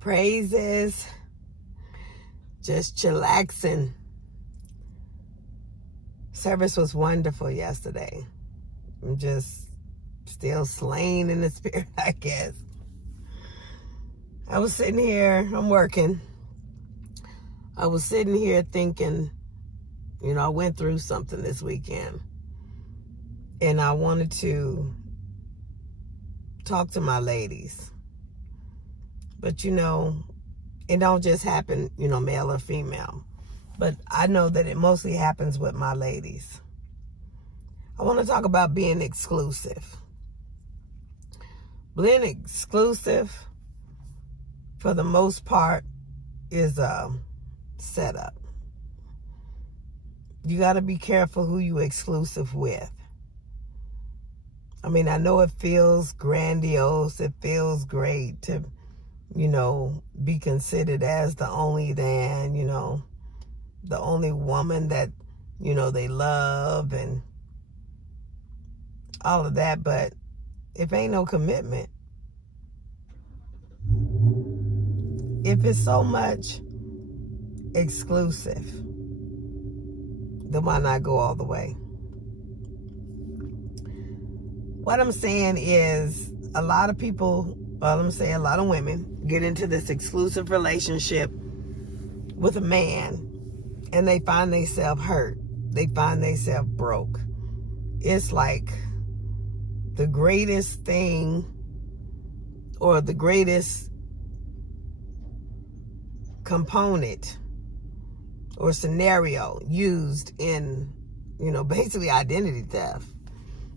Praises. Just chillaxing. Service was wonderful yesterday. I'm just still slain in the spirit, I guess. I was sitting here, I'm working. I was sitting here thinking, I went through something this weekend. And I wanted to talk to my ladies. But it don't just happen, male or female. But I know that it mostly happens with my ladies. I want to talk about being exclusive. Being exclusive, for the most part, is a setup. You got to be careful who you exclusive with. I mean, I know it feels grandiose. It feels great to, be considered as the only the only woman that, they love and all of that. But if ain't no commitment, if it's so much exclusive, then why not go all the way? What I'm saying is a lot of people, well, I'm saying a lot of women get into this exclusive relationship with a man and they find themselves hurt. They find themselves broke. It's like the greatest thing or the greatest component or scenario used in, basically identity theft.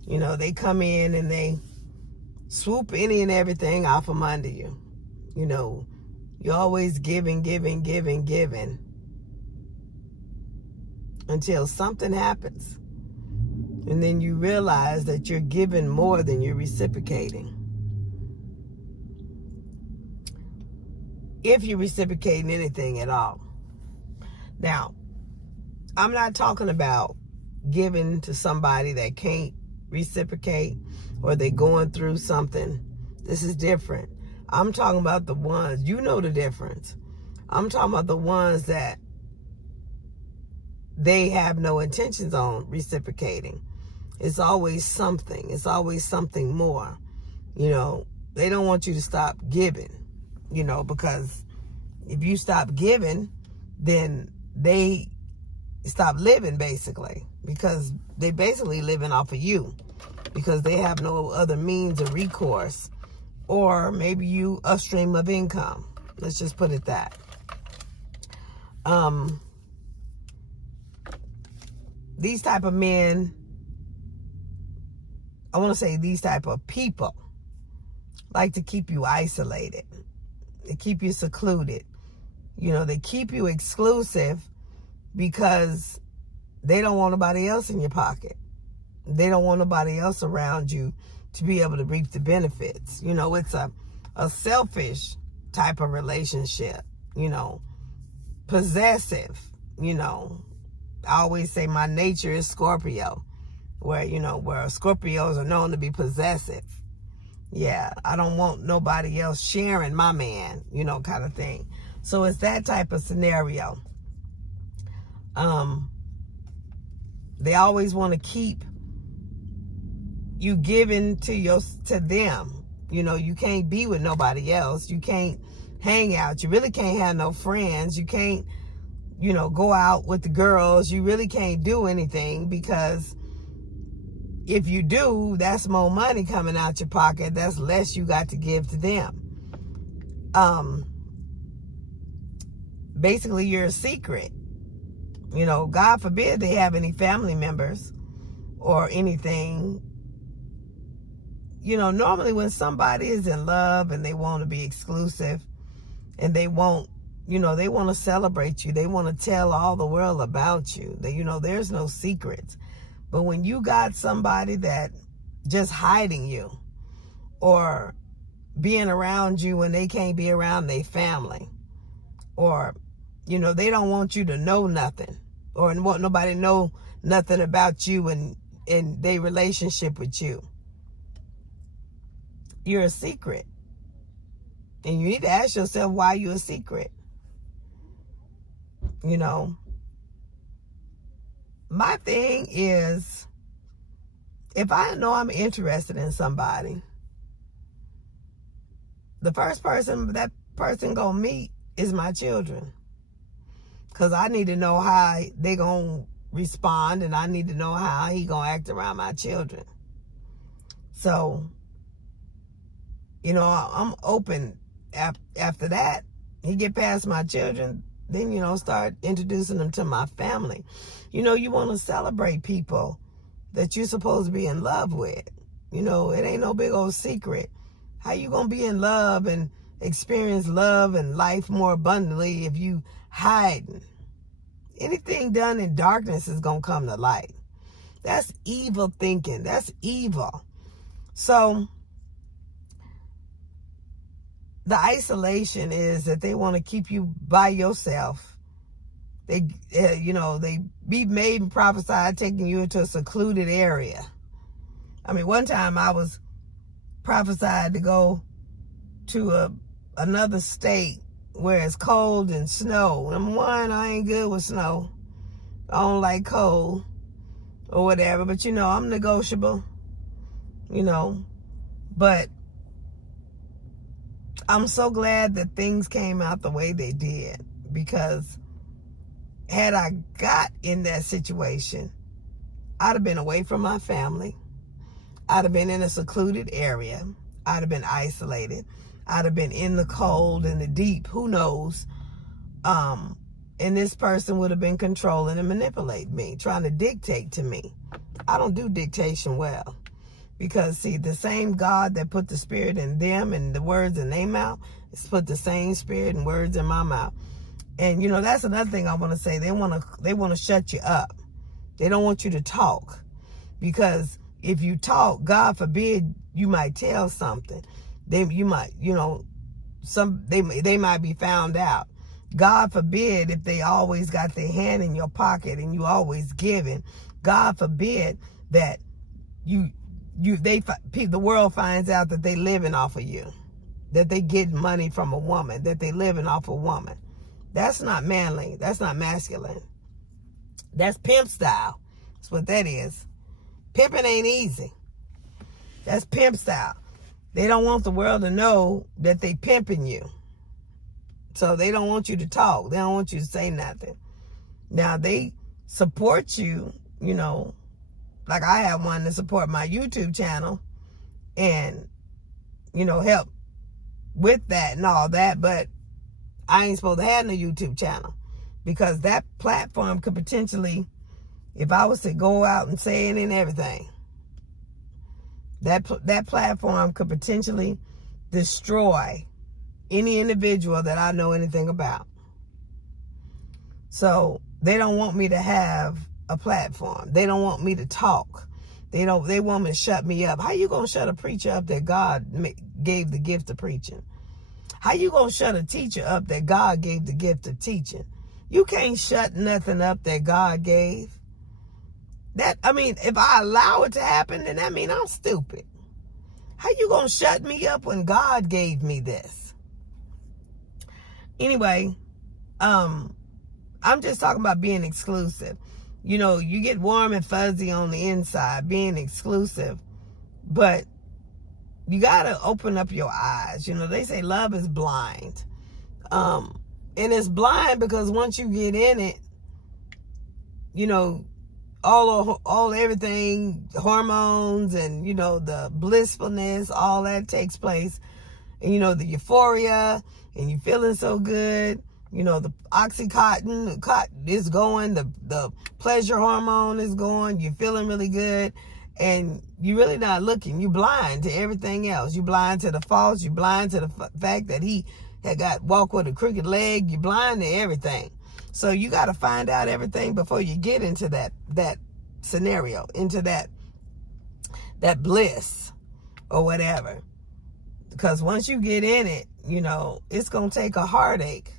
They come in and they swoop any and everything off from under you. You're always giving until something happens. And then you realize that you're giving more than you're reciprocating. If you're reciprocating anything at all. Now, I'm not talking about giving to somebody that can't reciprocate or they going through something. This is different. I'm talking about the ones, you know the difference. I'm talking about the ones that they have no intentions on reciprocating. It's always something. It's always something more. They don't want you to stop giving, because if you stop giving, then they stop living, basically, because they basically living off of you because they have no other means of recourse, or maybe you a stream of income. Let's just put it that. These type of men, I want to say these type of people like to keep you isolated. They keep you secluded. They keep you exclusive because they don't want nobody else in your pocket. They don't want nobody else around you to be able to reap the benefits. It's a selfish type of relationship, possessive, I always say my nature is Scorpio, where Scorpios are known to be possessive. Yeah, I don't want nobody else sharing my man, kind of thing. So it's that type of scenario. They always want to keep you giving to them. You can't be with nobody else. You can't hang out. You really can't have no friends. You can't, go out with the girls. You really can't do anything because if you do, that's more money coming out your pocket. That's less you got to give to them. Basically, you're a secret. God forbid they have any family members or anything. Normally when somebody is in love and they want to be exclusive and they want to celebrate you. They want to tell all the world about you. There's no secrets. But when you got somebody that just hiding you or being around you when they can't be around their family, or, they don't want you to know nothing or want nobody to know nothing about you and their relationship with you. You're a secret. And you need to ask yourself why you're a secret. You know, my thing is, if I know I'm interested in somebody, the first person that person gonna meet is my children. Because I need to know how they gonna respond, and I need to know how he gonna act around my children. So, you know, I'm open. After that, he get past my children, then, you know, start introducing them to my family. You know, you want to celebrate people that you're supposed to be in love with. You know, it ain't no big old secret. How you gonna be in love and experience love and life more abundantly if you hiding? Anything done in darkness is gonna come to light. That's evil thinking. That's evil. So the isolation is that they want to keep you by yourself. They, you know, they be made and prophesied taking you into a secluded area. I mean, one time I was prophesied to go to another state where it's cold and snow. Number one, I ain't good with snow. I don't like cold or whatever, but you know, I'm negotiable, you know. But I'm so glad that things came out the way they did, because had I got in that situation, I'd have been away from my family. I'd have been in a secluded area. I'd have been isolated. I'd have been in the cold and the deep, who knows. And this person would have been controlling and manipulating me, trying to dictate to me. I don't do dictation well. Because, see, the same God that put the spirit in them and the words in their mouth has put the same spirit and words in my mouth. And, you know, that's another thing I want to say. They want to shut you up. They don't want you to talk. Because if you talk, God forbid, you might tell something. You might, you know, they might be found out. God forbid if they always got their hand in your pocket and you always giving. God forbid that the world finds out that they living off of you, that they get money from a woman, that they living off a woman. That's not manly. That's not masculine. That's pimp style. That's what that is. Pimping ain't easy. That's pimp style. They don't want the world to know that they pimping you. So they don't want you to talk. They don't want you to say nothing. Now they support you, you know, like I have one to support my YouTube channel and, you know, help with that and all that. But I ain't supposed to have no YouTube channel, because that platform could potentially, if I was to go out and say it and everything, that platform could potentially destroy any individual that I know anything about. So they don't want me to have a platform. They don't want me to talk. They want me to shut me up. How you gonna shut a preacher up that God gave the gift of preaching? How you gonna shut a teacher up that God gave the gift of teaching? You can't shut nothing up that God gave. I mean, if I allow it to happen, then that means I'm stupid. How you gonna shut me up when God gave me this? Anyway, I'm just talking about being exclusive. You know, you get warm and fuzzy on the inside, being exclusive. But you got to open up your eyes. You know, they say love is blind. And it's blind because once you get in it, you know, everything, hormones and, you know, the blissfulness, all that takes place. And, you know, the euphoria and you feeling so good. You know, the oxytocin is going, the pleasure hormone is going, you're feeling really good, and you're really not looking. You're blind to everything else. You're blind to the faults. You're blind to the fact that he had walked with a crooked leg. You're blind to everything. So you got to find out everything before you get into that scenario, into that bliss or whatever. Because once you get in it, you know, it's going to take a heartache.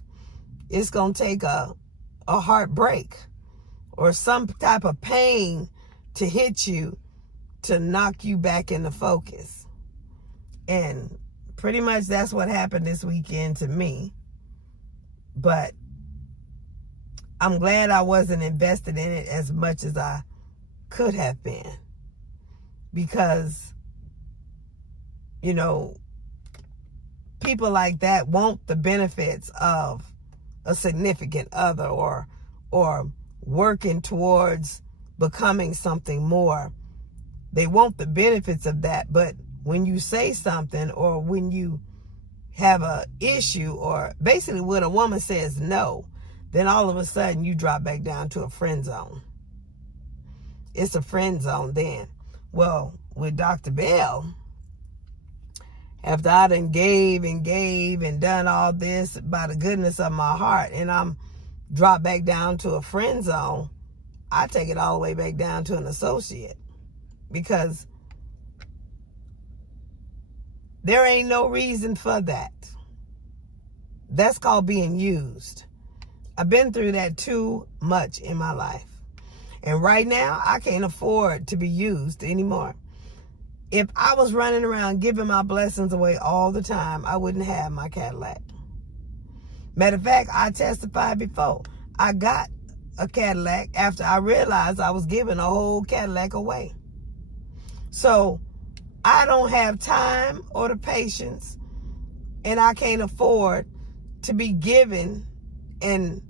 It's going to take a heartbreak or some type of pain to hit you to knock you back into focus. And pretty much that's what happened this weekend to me. But I'm glad I wasn't invested in it as much as I could have been. Because, you know, people like that want the benefits of a significant other or working towards becoming something more. They want the benefits of that. But when you say something, or when you have a issue, or basically when a woman says no, then all of a sudden you drop back down to a friend zone. It's a friend zone then. Well, with Dr. Bell, after I done gave and done all this by the goodness of my heart, and I'm dropped back down to a friend zone, I take it all the way back down to an associate. Because there ain't no reason for that. That's called being used. I've been through that too much in my life. And right now, I can't afford to be used anymore. If I was running around giving my blessings away all the time, I wouldn't have my Cadillac. Matter of fact, I testified before. I got a Cadillac after I realized I was giving a whole Cadillac away. So I don't have time or the patience, and I can't afford to be giving and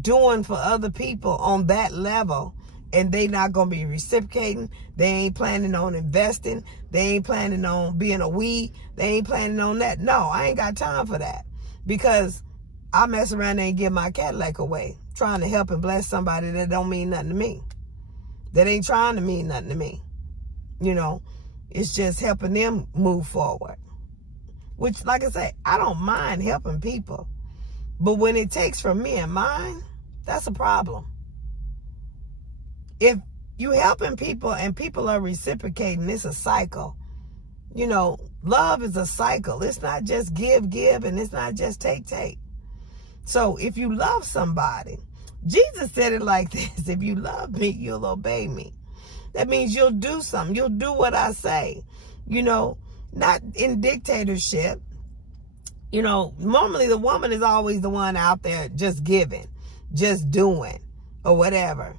doing for other people on that level, and they not going to be reciprocating. They ain't planning on investing. They ain't planning on being a we. They ain't planning on that. No, I ain't got time for that, because I mess around and give my Cadillac away, trying to help and bless somebody that don't mean nothing to me, that ain't trying to mean nothing to me. You know, it's just helping them move forward. Which, like I say, I don't mind helping people. But when it takes from me and mine, that's a problem. If you helping people and people are reciprocating, it's a cycle. You know, love is a cycle. It's not just give, and it's not just take. So if you love somebody, Jesus said it like this: if you love me, you'll obey me. That means you'll do something. You'll do what I say. You know, not in dictatorship. You know, normally the woman is always the one out there just giving, just doing, or whatever.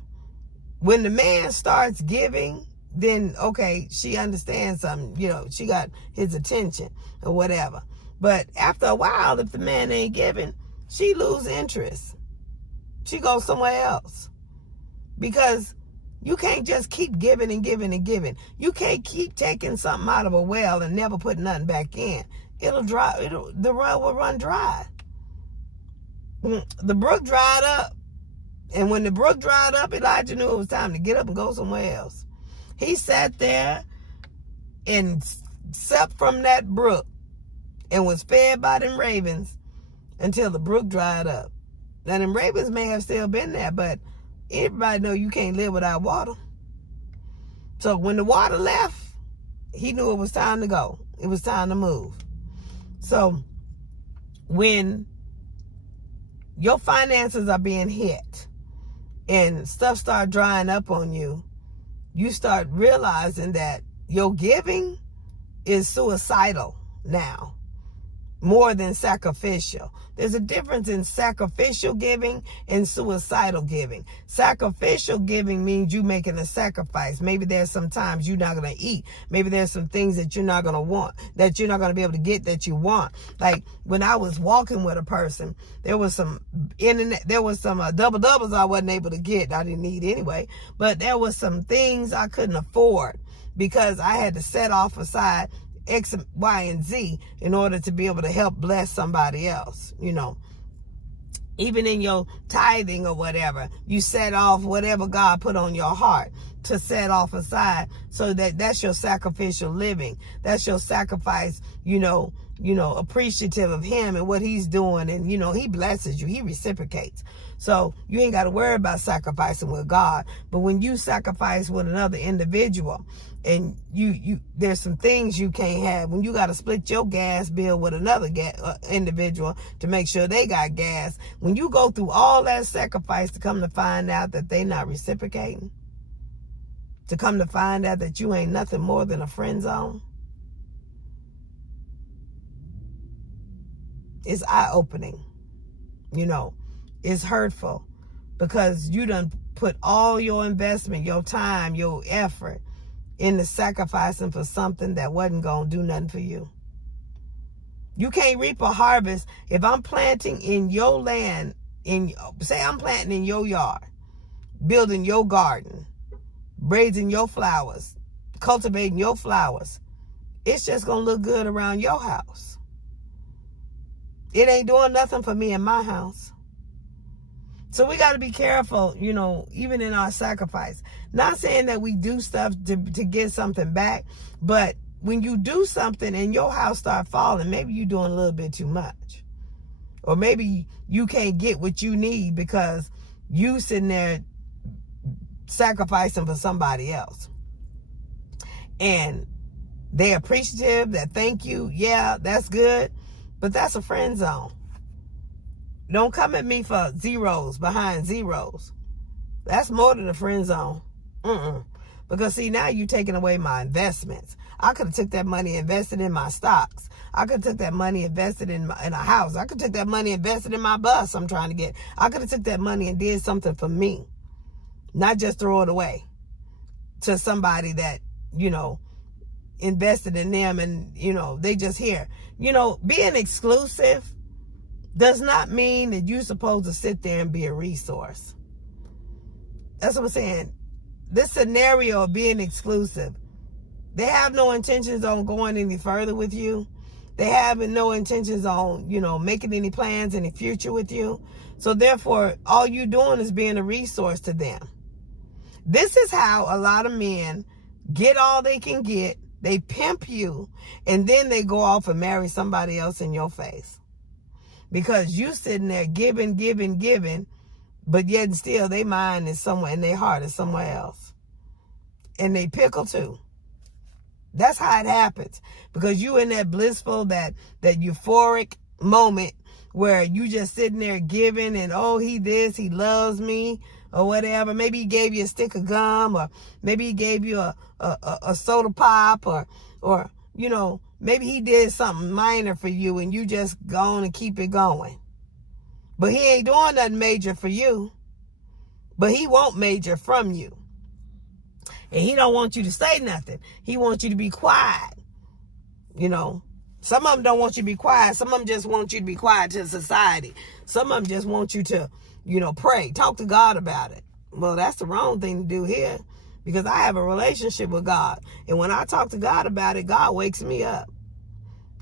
When the man starts giving, then, okay, she understands something. You know, she got his attention or whatever. But after a while, if the man ain't giving, she lose interest. She goes somewhere else. Because you can't just keep giving and giving and giving. You can't keep taking something out of a well and never put nothing back in. It'll dry. The well will run dry. The brook dried up. And when the brook dried up, Elijah knew it was time to get up and go somewhere else. He sat there and supped from that brook and was fed by them ravens until the brook dried up. Now, them ravens may have still been there, but everybody know you can't live without water. So when the water left, he knew it was time to go. It was time to move. So when your finances are being hit and stuff start drying up on you, you start realizing that your giving is suicidal now, more than sacrificial. There's a difference in sacrificial giving and suicidal giving. Sacrificial giving means you making a sacrifice. Maybe there's some times you're not going to eat. Maybe there's some things that you're not going to want, that you're not going to be able to get that you want. Like when I was walking with a person, there was some double doubles I wasn't able to get. I didn't need anyway, but there was some things I couldn't afford because I had to set off aside X, Y, and Z in order to be able to help bless somebody else. You know, even in your tithing or whatever, you set off whatever God put on your heart to set off aside, so that's your sacrificial living. That's your sacrifice, you know, appreciative of him and what he's doing. And, you know, he blesses you. He reciprocates. So you ain't got to worry about sacrificing with God. But when you sacrifice with another individual, and there's some things you can't have. When you got to split your gas bill with another individual to make sure they got gas. When you go through all that sacrifice to come to find out that they not reciprocating, to come to find out that you ain't nothing more than a friend zone, It's eye-opening. You know, it's hurtful because you done put all your investment, your time, your effort into sacrificing for something that wasn't going to do nothing for you. You can't reap a harvest. If I'm planting in your land, say I'm planting in your yard, building your garden, raising your flowers, cultivating your flowers, it's just going to look good around your house. It ain't doing nothing for me in my house. So we got to be careful, you know, even in our sacrifice. Not saying that we do stuff to get something back, but when you do something and your house start falling, maybe you're doing a little bit too much. Or maybe you can't get what you need because you sitting there sacrificing for somebody else. And they appreciative, that thank you, yeah, that's good, but that's a friend zone. Don't come at me for zeros behind zeros. That's more than a friend zone. Because see, now you're taking away my investments. I could have took that money, invested in my stocks. I could have took that money, invested in a house. I could take that money, invested in my bus I'm trying to get. I could have took that money and did something for me. Not just throw it away to somebody that, you know, invested in them and, you know, they just here. You know, being exclusive does not mean that you're supposed to sit there and be a resource. That's what I'm saying. This scenario of being exclusive, they have no intentions on going any further with you. They have no intentions on, you know, making any plans in the future with you. So therefore, all you're doing is being a resource to them. This is how a lot of men get all they can get. They pimp you, and then they go off and marry somebody else in your face. Because you sitting there giving, but yet and still their mind is somewhere and their heart is somewhere else. And they pickle too. That's how it happens. Because you in that blissful, that euphoric moment where you just sitting there giving and, oh, he loves me or whatever. Maybe he gave you a stick of gum, or maybe he gave you a soda pop, or, you know, maybe he did something minor for you and you just go on and keep it going. But he ain't doing nothing major for you. But he won't major from you. And he don't want you to say nothing. He wants you to be quiet. You know, some of them don't want you to be quiet. Some of them just want you to be quiet to society. Some of them just want you to, you know, pray. Talk to God about it. Well, that's the wrong thing to do here. Because I have a relationship with God. And when I talk to God about it, God wakes me up.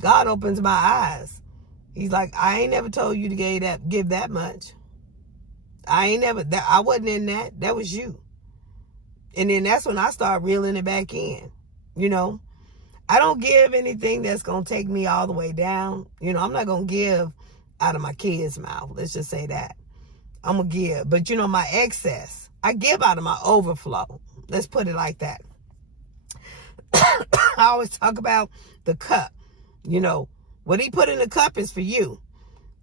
God opens my eyes. He's like, I ain't never told you to give that much. I wasn't in that. That was you. And then that's when I start reeling it back in. You know, I don't give anything that's going to take me all the way down. You know, I'm not going to give out of my kids' mouth. Let's just say that. I'm going to give. But, you know, my excess, I give out of my overflow. Let's put it like that. I always talk about the cup. You know, what he put in the cup is for you.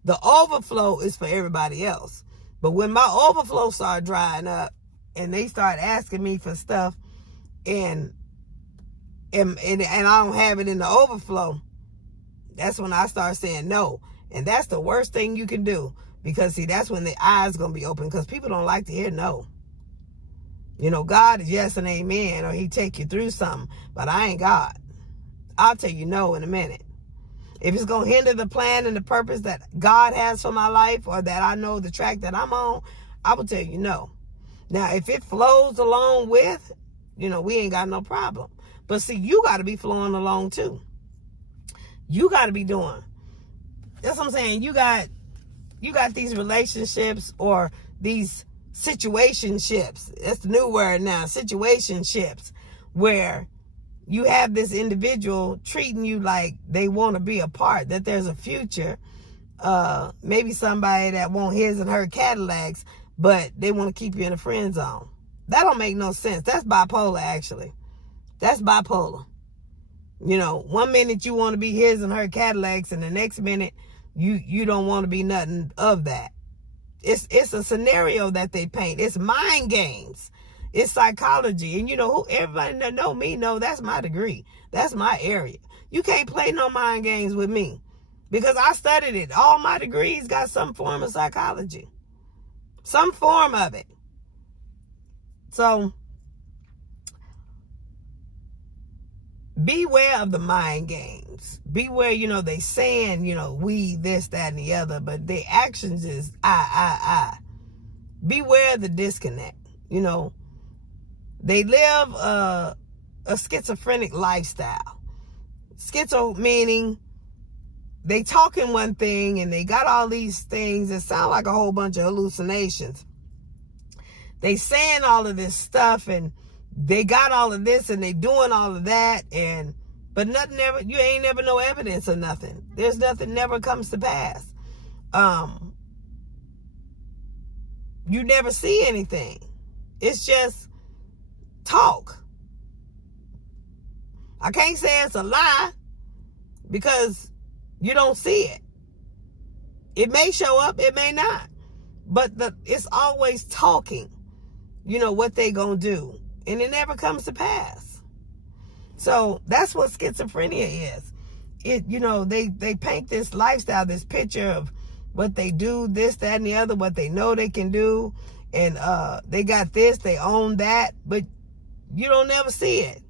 The overflow is for everybody else. But when my overflow started drying up and they start asking me for stuff and I don't have it in the overflow, that's when I start saying no. And that's the worst thing you can do. Because, see, that's when the eyes going to be open. Because people don't like to hear no. You know, God is yes and amen, or he take you through something. But I ain't God. I'll tell you no in a minute. If it's going to hinder the plan and the purpose that God has for my life, or that I know the track that I'm on, I will tell you no. Now, if it flows along with, you know, we ain't got no problem. But see, you got to be flowing along too. You got to be doing. That's what I'm saying. You got these relationships or these situationships. That's the new word now, situationships, where you have this individual treating you like they want to be a part, that there's a future. Maybe somebody that want his and her Cadillacs, but they want to keep you in a friend zone. That don't make no sense. That's bipolar, actually. That's bipolar. You know, one minute you want to be his and her Cadillacs, and the next minute you don't want to be nothing of that. It's a scenario that they paint. It's mind games. It's psychology. And you know, everybody that know me know that's my degree. That's my area. You can't play no mind games with me. Because I studied it. All my degrees got some form of psychology. Some form of it. So, beware of the mind games. Beware, they saying, we, this, that, and the other, but their actions is I. Beware of the disconnect. They live a schizophrenic lifestyle. Schizo meaning they talking one thing and they got all these things that sound like a whole bunch of hallucinations. They saying all of this stuff and they got all of this and they doing all of that, but nothing ever, you ain't never no evidence of nothing. There's nothing never comes to pass. You never see anything. It's just talk. I can't say it's a lie because you don't see it. It may show up, it may not. But it's always talking, what they gonna do. And it never comes to pass. So that's what schizophrenia is. They paint this lifestyle, this picture of what they do, this, that, and the other, what they know they can do. And they got this, they own that, but you don't never see it.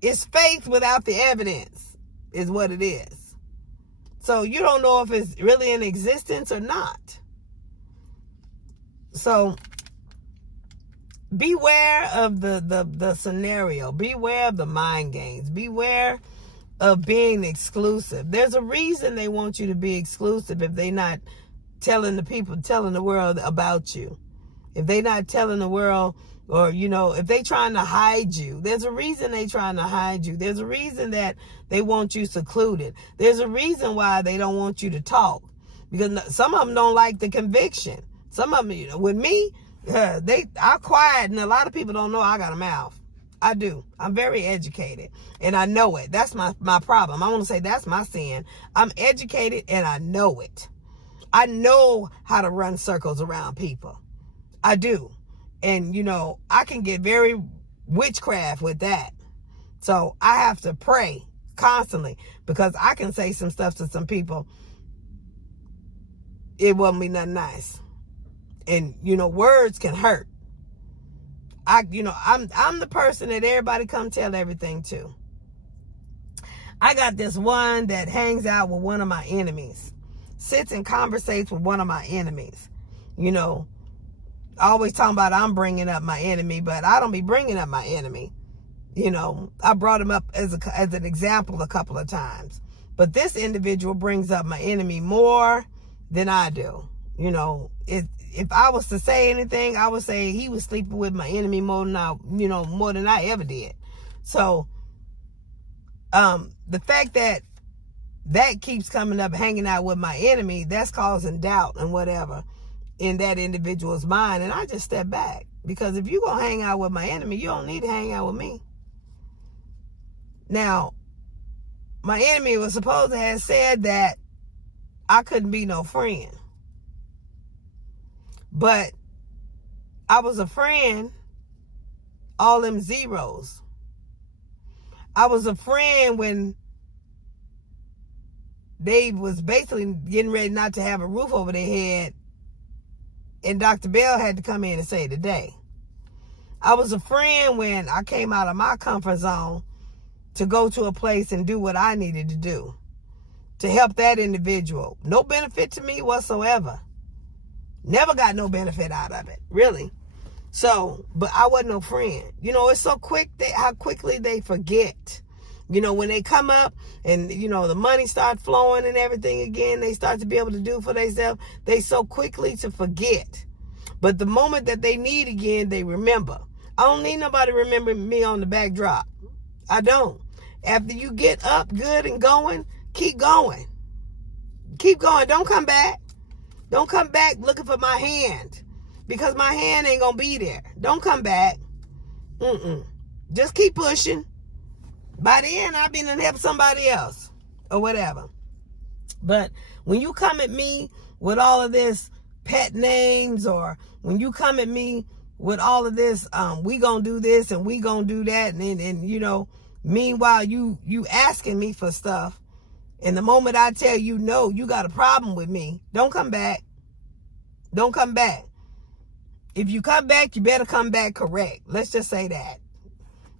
It's faith without the evidence is what it is. So you don't know if it's really in existence or not. So beware of the scenario. Beware of the mind games. Beware of being exclusive. There's a reason they want you to be exclusive if they're not telling the world about you. If they're not telling the world, or, if they trying to hide you, there's a reason they trying to hide you. There's a reason that they want you secluded. There's a reason why they don't want you to talk. Because some of them don't like the conviction. Some of them, with me, I'm quiet, and a lot of people don't know I got a mouth. I do. I'm very educated, and I know it. That's my problem. I want to say that's my sin. I'm educated, and I know it. I know how to run circles around people. I do. And, I can get very witchcraft with that. So I have to pray constantly because I can say some stuff to some people. It wouldn't be nothing nice. And, words can hurt. I'm the person that everybody come tell everything to. I got this one that hangs out with one of my enemies. Sits and conversates with one of my enemies. Always talking about I'm bringing up my enemy, but I don't be bringing up my enemy. I brought him up as an example a couple of times. But this individual brings up my enemy more than I do. If I was to say anything, I would say he was sleeping with my enemy more than I ever did. So, the fact that keeps coming up, hanging out with my enemy, that's causing doubt and whatever in that individual's mind. And I just step back, because if you're going to hang out with my enemy, you don't need to hang out with me. Now, my enemy was supposed to have said that I couldn't be no friend. But I was a friend, all them zeros. I was a friend when they was basically getting ready not to have a roof over their head, and Dr. Bell had to come in and save the day. I was a friend when I came out of my comfort zone to go to a place and do what I needed to do to help that individual. No benefit to me whatsoever. Never got no benefit out of it, really. So, but I wasn't no friend. It's so quick how quickly they forget. When they come up and, the money start flowing and everything again, they start to be able to do for themselves, they so quickly to forget. But the moment that they need again, they remember. I don't need nobody to remember me on the backdrop. I don't. After you get up good and going, keep going. Keep going. Don't come back. Don't come back looking for my hand, because my hand ain't going to be there. Don't come back. Just keep pushing. By the end, I've been to help somebody else or whatever. But when you come at me with all of this pet names, or when you come at me with all of this, we gonna do this and we gonna do that, and Meanwhile, you asking me for stuff. And the moment I tell you no, you got a problem with me, don't come back. Don't come back. If you come back, you better come back correct. Let's just say that.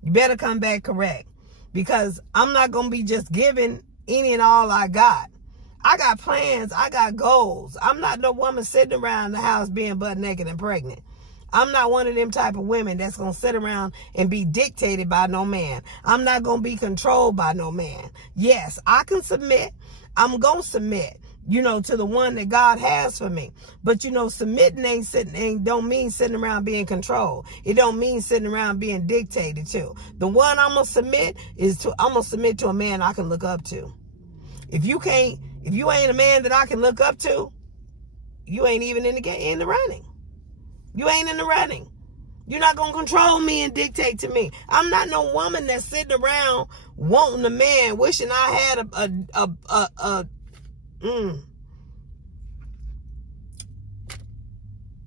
You better come back correct. Because I'm not going to be just giving any and all I got. I got plans. I got goals. I'm not no woman sitting around the house being butt naked and pregnant. I'm not one of them type of women that's going to sit around and be dictated by no man. I'm not going to be controlled by no man. Yes, I can submit. I'm going to submit, to the one that God has for me. But, submitting don't mean sitting around being controlled. It don't mean sitting around being dictated to. The one I'm going to submit I'm going to submit to a man I can look up to. If you ain't a man that I can look up to, you ain't even in the running. You ain't in the running. You're not going to control me and dictate to me. I'm not no woman that's sitting around wanting a man, wishing I had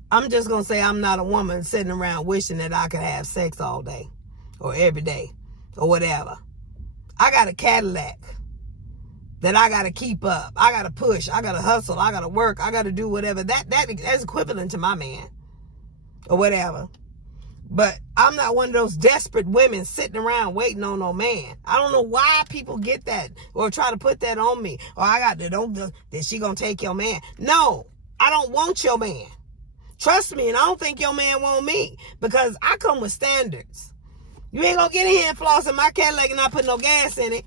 I'm just going to say I'm not a woman sitting around wishing that I could have sex all day or every day or whatever. I got a Cadillac that I got to keep up. I got to push. I got to hustle. I got to work. I got to do whatever. That's equivalent to my man or whatever. But I'm not one of those desperate women sitting around waiting on no man. I don't know why people get that or try to put that on me. Or that she gonna take your man. No, I don't want your man. Trust me, and I don't think your man want me because I come with standards. You ain't gonna get in here and floss in my Cadillac and not put no gas in it.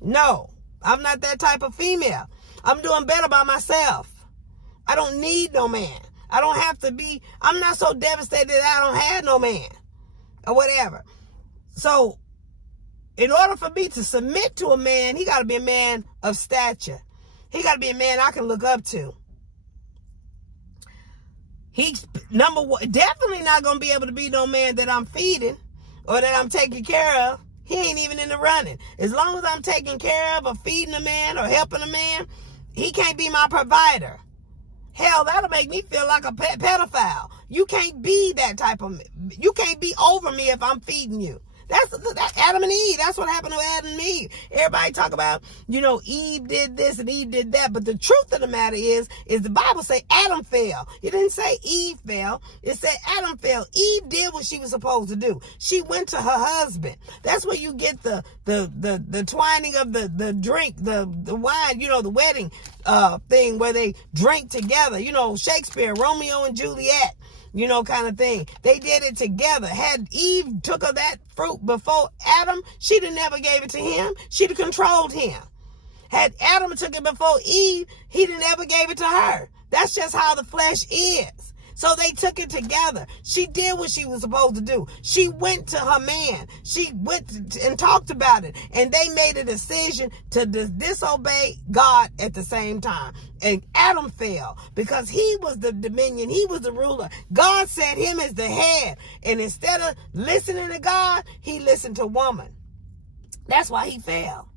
No, I'm not that type of female. I'm doing better by myself. I don't need no man. I don't have to be, I'm not so devastated that I don't have no man or whatever. So in order for me to submit to a man, he got to be a man of stature. He got to be a man I can look up to. He's number one, definitely not going to be able to be no man that I'm feeding or that I'm taking care of. He ain't even in the running. As long as I'm taking care of or feeding a man or helping a man, he can't be my provider. Hell, that'll make me feel like a pedophile. You can't be that type of, you can't be over me if I'm feeding you. That's Adam and Eve. That's what happened to Adam and Eve. Everybody talk about, Eve did this and Eve did that. But the truth of the matter is the Bible say Adam fell. It didn't say Eve fell. It said Adam fell. Eve did what she was supposed to do. She went to her husband. That's where you get the twining of the drink, the wine, the wedding thing where they drink together. Shakespeare, Romeo and Juliet. Kind of thing. They did it together. Had Eve took of that fruit before Adam, she'd have never gave it to him. She'd have controlled him. Had Adam took it before Eve, he'd have never gave it to her. That's just how the flesh is. So they took it together. She did what she was supposed to do. She went to her man. She went and talked about it. And they made a decision to disobey God at the same time. And Adam fell because he was the dominion. He was the ruler. God set him as the head. And instead of listening to God, he listened to woman. That's why he fell.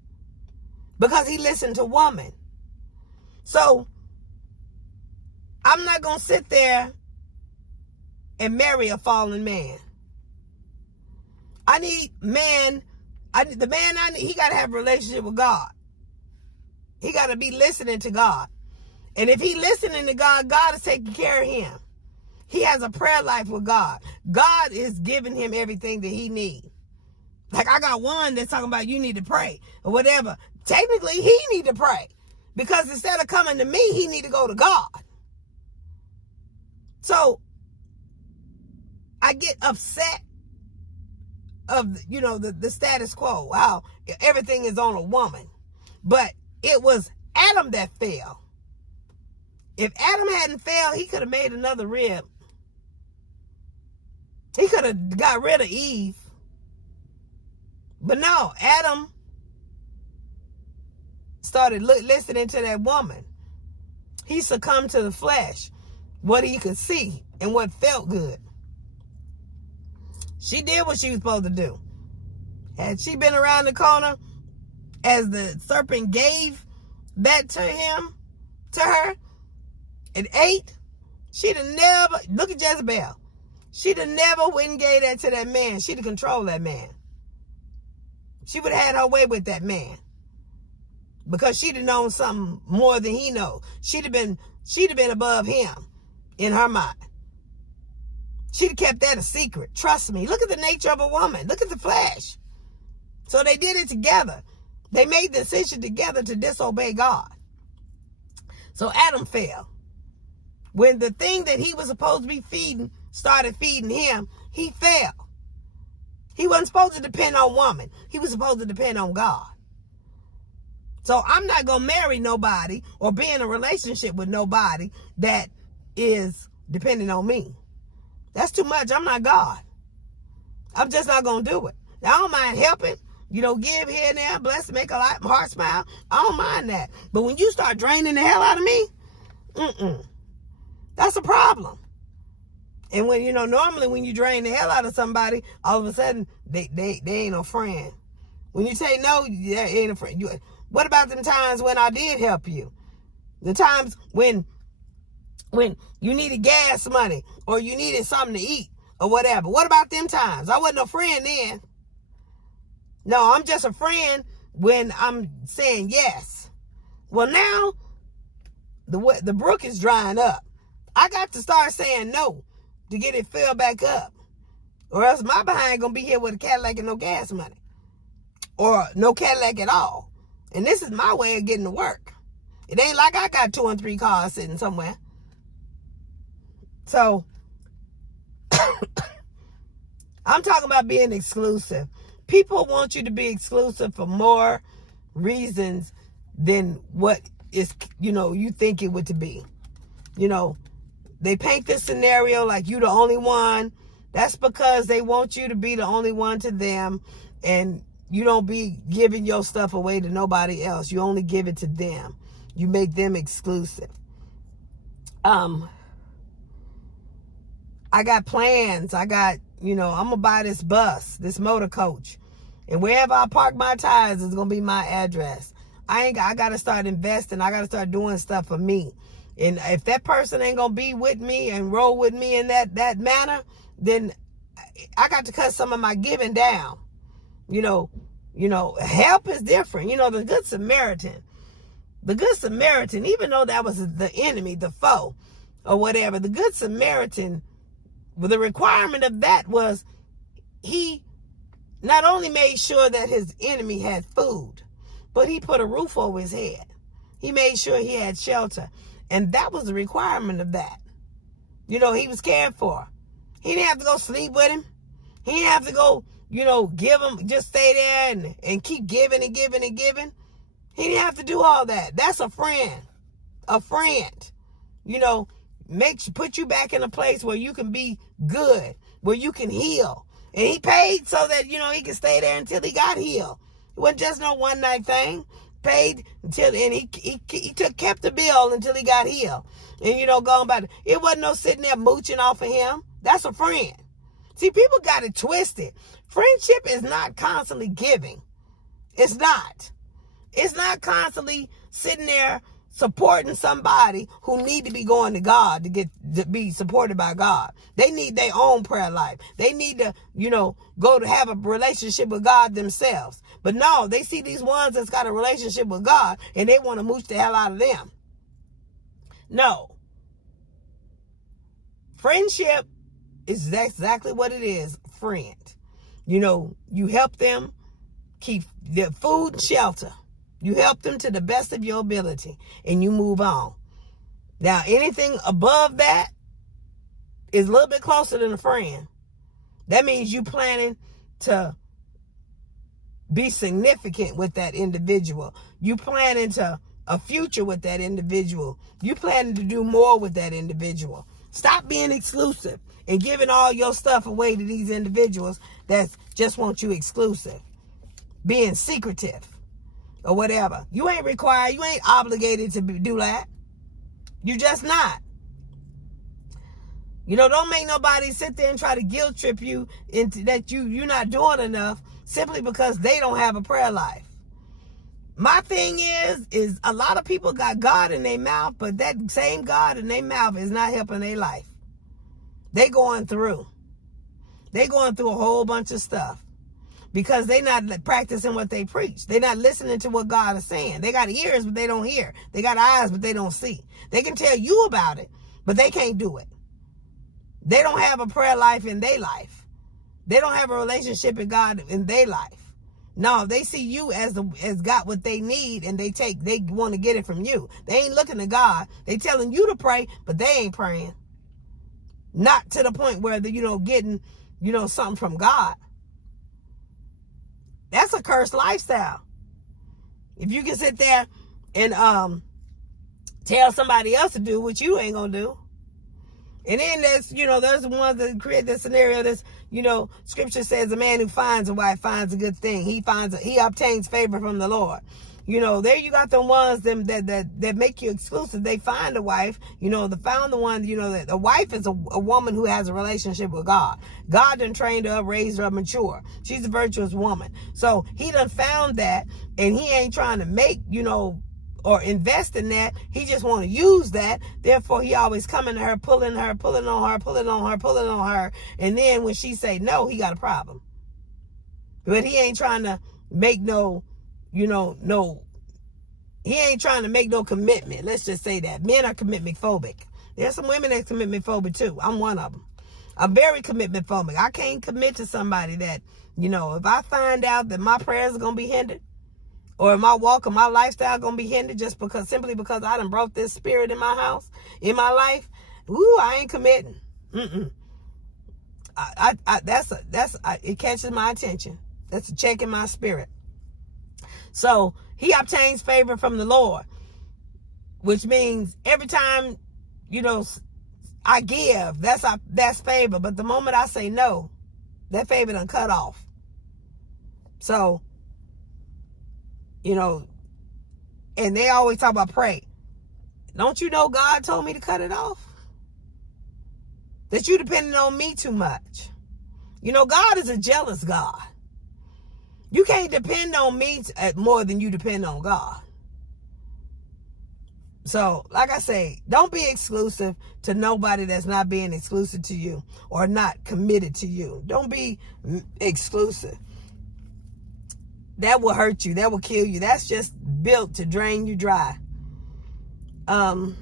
Because he listened to woman. So I'm not going to sit there and marry a fallen man. He got to have a relationship with God. He got to be listening to God. And if he listening to God, God is taking care of him. He has a prayer life with God. God is giving him everything that he needs. Like I got one that's talking about you need to pray or whatever. Technically, he need to pray. Because instead of coming to me, he need to go to God. So I get upset of, the status quo, how everything is on a woman. But it was Adam that fell. If Adam hadn't failed, he could have made another rib. He could have got rid of Eve. But no, Adam started listening to that woman. He succumbed to the flesh, what he could see and what felt good. She did what she was supposed to do. Had she been around the corner as the serpent gave that to her, and ate, she'd have never, look at Jezebel. She'd have never went and gave that to that man. She'd have controlled that man. She would have had her way with that man. Because she'd have known something more than he knows. She'd have been above him in her mind. She'd have kept that a secret. Trust me. Look at the nature of a woman. Look at the flesh. So they did it together. They made the decision together to disobey God. So Adam fell. When the thing that he was supposed to be feeding started feeding him, he fell. He wasn't supposed to depend on woman. He was supposed to depend on God. So I'm not going to marry nobody or be in a relationship with nobody that is depending on me. That's too much. I'm not God. I'm just not going to do it. I don't mind helping. Give here and there, bless, make a heart smile. I don't mind that. But when you start draining the hell out of me, that's a problem. And when, normally when you drain the hell out of somebody, all of a sudden, they ain't no friend. When you say no, they ain't a friend. What about them times when I did help you? The times when you needed gas money or you needed something to eat or whatever. What about them times? I wasn't a friend then. No, I'm just a friend when I'm saying yes. Well, now the brook is drying up. I got to start saying no to get it filled back up. Or else my behind going to be here with a Cadillac and no gas money. Or no Cadillac at all. And this is my way of getting to work. It ain't like I got 2 and 3 cars sitting somewhere. So, I'm talking about being exclusive. People want you to be exclusive for more reasons than what is, you think it would to be. They paint this scenario like you the only one. That's because they want you to be the only one to them. And you don't be giving your stuff away to nobody else. You only give it to them. You make them exclusive. I got plans. I'm going to buy this bus, this motor coach. And wherever I park my tires is going to be my address. I got to start investing. I got to start doing stuff for me. And if that person ain't going to be with me and roll with me in that manner, then I got to cut some of my giving down. Help is different. The Good Samaritan. The Good Samaritan, even though that was the enemy, the foe, or whatever, the Good Samaritan, the requirement of that was he not only made sure that his enemy had food, but he put a roof over his head. He made sure he had shelter. And that was the requirement of that. He was cared for. He didn't have to go sleep with him. He didn't have to go, give him, just stay there and keep giving and giving and giving. He didn't have to do all that. That's a friend. A friend. Put you back in a place where you can be good, where you can heal. And he paid so that, he could stay there until he got healed. It wasn't just no one night thing. Paid until, and he kept the bill until he got healed. And, going by, it wasn't no sitting there mooching off of him. That's a friend. See, people got it twisted. Friendship is not constantly giving. It's not. It's not constantly sitting there supporting somebody who need to be going to God to be supported by God. They need their own prayer life. They need to, go to have a relationship with God themselves. But no, they see these ones that's got a relationship with God and they want to mooch the hell out of them. No. Friendship is exactly what it is. Friend. You help them keep their food and shelter. You help them to the best of your ability and you move on. Now, anything above that is a little bit closer than a friend. That means you planning to be significant with that individual. You planning to a future with that individual. You planning to do more with that individual. Stop being exclusive and giving all your stuff away to these individuals that just want you exclusive. Being secretive. Or whatever. You ain't required, you ain't obligated to do that. You just not. Don't make nobody sit there and try to guilt trip you into that you're not doing enough simply because they don't have a prayer life. My thing is a lot of people got God in their mouth, but that same God in their mouth is not helping their life. They going through a whole bunch of stuff. because they not practicing what they preach. They not listening to what God is saying. They got ears, but they don't hear. They got eyes, but they don't see. They can tell you about it, but they can't do it. They don't have a prayer life in their life. They don't have a relationship with God in their life. No, they see you as got what they need, and they want to get it from you. They ain't looking to God. They telling you to pray, but they ain't praying. Not to the point where they're, getting, something from God. That's a cursed lifestyle. If you can sit there and tell somebody else to do what you ain't gonna do. And then there's the ones that create this scenario. This, scripture says a man who finds a wife finds a good thing. He obtains favor from the Lord. There you got the ones that make you exclusive. They find a wife, found the one, that a wife is a woman who has a relationship with God. God done trained her up, raised her up, mature. She's a virtuous woman. So he done found that, and he ain't trying to make, or invest in that. He just want to use that. Therefore, he always coming to her, pulling on her. And then when she say no, he got a problem. But he ain't trying to make he ain't trying to make no commitment. Let's just say that. Men are commitment phobic. There's some women that's commitment phobic too. I'm one of them. I'm very commitment phobic. I can't commit to somebody that, if I find out that my prayers are going to be hindered, or my walk or my lifestyle going to be hindered simply because I done brought this spirit in my house, in my life, I ain't committing. It catches my attention. That's a check in my spirit. So he obtains favor from the Lord, which means every time, I give, that's favor. But the moment I say no, that favor done cut off. So, and they always talk about pray. Don't you know God told me to cut it off? That you depending on me too much. God is a jealous God. You can't depend on me more than you depend on God. So, like I say, don't be exclusive to nobody that's not being exclusive to you or not committed to you. Don't be exclusive. That will hurt you. That will kill you. That's just built to drain you dry. I'm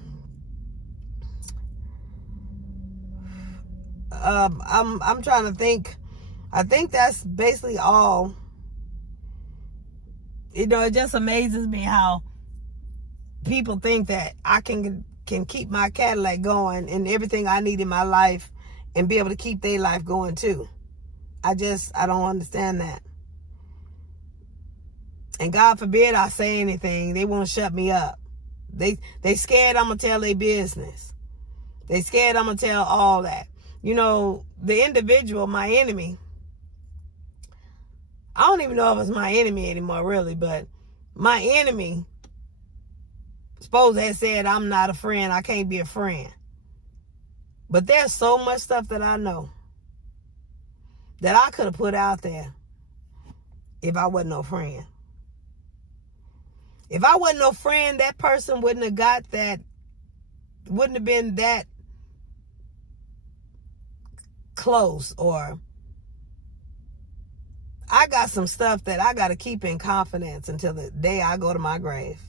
trying to think. I think that's basically all. It just amazes me how people think that I can keep my Cadillac going and everything I need in my life and be able to keep their life going too. I don't understand that. And God forbid I say anything, they won't shut me up. They scared I'm going to tell their business. They scared I'm going to tell all that. The individual, my enemy, I don't even know if it's my enemy anymore, really, but my enemy supposed to have said I'm not a friend, I can't be a friend. But there's so much stuff that I know that I could have put out there if I wasn't no friend. If I wasn't no friend, that person wouldn't have been that close. Or I got some stuff that I got to keep in confidence until the day I go to my grave,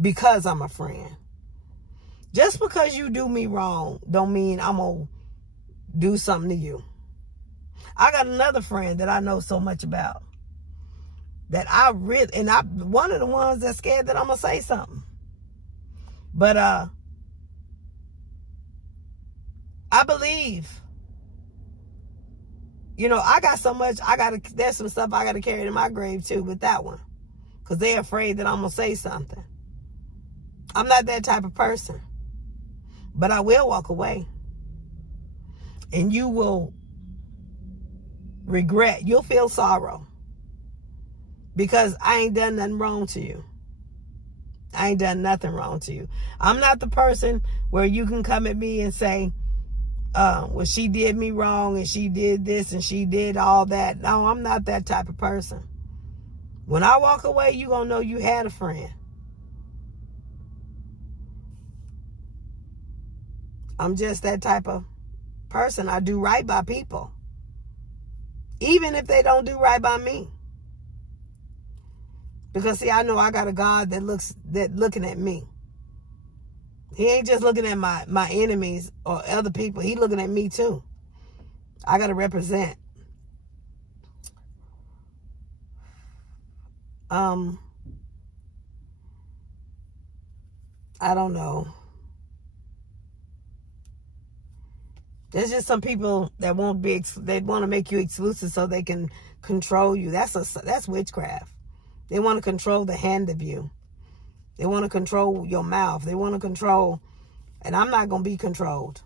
because I'm a friend. Just because you do me wrong don't mean I'm going to do something to you. I got another friend that I know so much about that I'm one of the ones that's scared that I'm going to say something. But I believe, I got so much, there's some stuff I got to carry to my grave too with that one. Because they're afraid that I'm going to say something. I'm not that type of person. But I will walk away. And you will regret. You'll feel sorrow. Because I ain't done nothing wrong to you. I ain't done nothing wrong to you. I'm not the person where you can come at me and say, well, she did me wrong and she did this and she did all that. No, I'm not that type of person. When I walk away, you're going to know you had a friend. I'm just that type of person. I do right by people. Even if they don't do right by me. Because see, I know I got a God that looking at me. He ain't just looking at my enemies or other people. He looking at me too. I got to represent. I don't know. There's just some people that they want to make you exclusive so they can control you. That's witchcraft. They want to control the hand of you. They want to control your mouth. They want to control, and I'm not going to be controlled.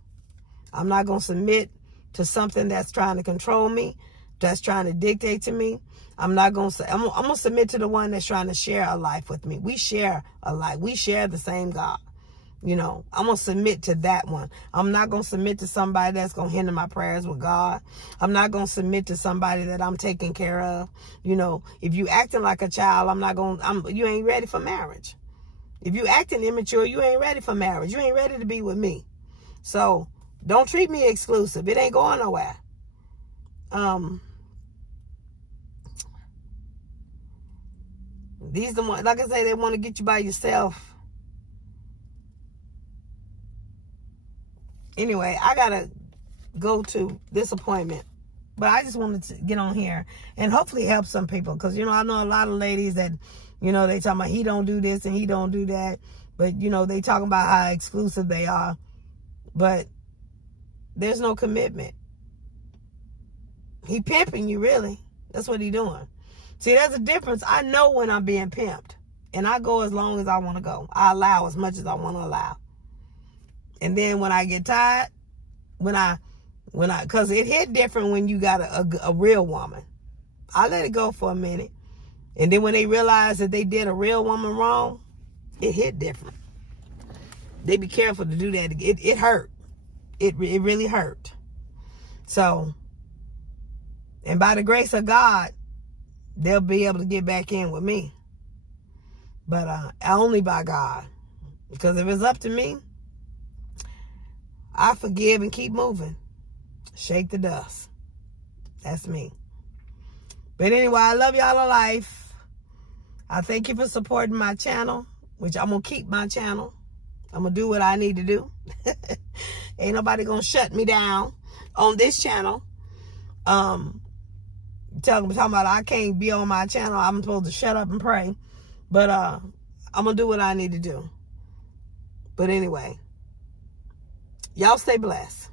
I'm not going to submit to something that's trying to control me, that's trying to dictate to me. I'm going to submit to the one that's trying to share a life with me. We share a life. We share the same God. You know, I'm going to submit to that one. I'm not going to submit to somebody that's going to hinder my prayers with God. I'm not going to submit to somebody that I'm taking care of. You know, if you acting like a child, you ain't ready for marriage. If you acting immature, you ain't ready for marriage. You ain't ready to be with me. So don't treat me exclusive. It ain't going nowhere. These the ones, like I say, they want to get you by yourself. Anyway, I gotta go to this appointment, but I just wanted to get on here and hopefully help some people, because you know, I know a lot of ladies that, you know, they talking about he don't do this and he don't do that, but you know, they talking about how exclusive they are, but there's no commitment. He pimping you, really. That's what he doing. See, there's a difference. I know when I'm being pimped, and I go as long as I want to go. I allow as much as I want to allow. And then when I get tired, because it hit different when you got a real woman. I let it go for a minute. And then when they realize that they did a real woman wrong, it hit different. They be careful to do that. It hurt. It really hurt. So, and by the grace of God, they'll be able to get back in with me. But only by God. Because if it's up to me, I forgive and keep moving. Shake the dust. That's me. But anyway, I love y'all to life. I thank you for supporting my channel, which I'm going to keep my channel. I'm going to do what I need to do. Ain't nobody going to shut me down on this channel. Talking about I can't be on my channel. I'm supposed to shut up and pray. But I'm going to do what I need to do. But anyway, y'all stay blessed.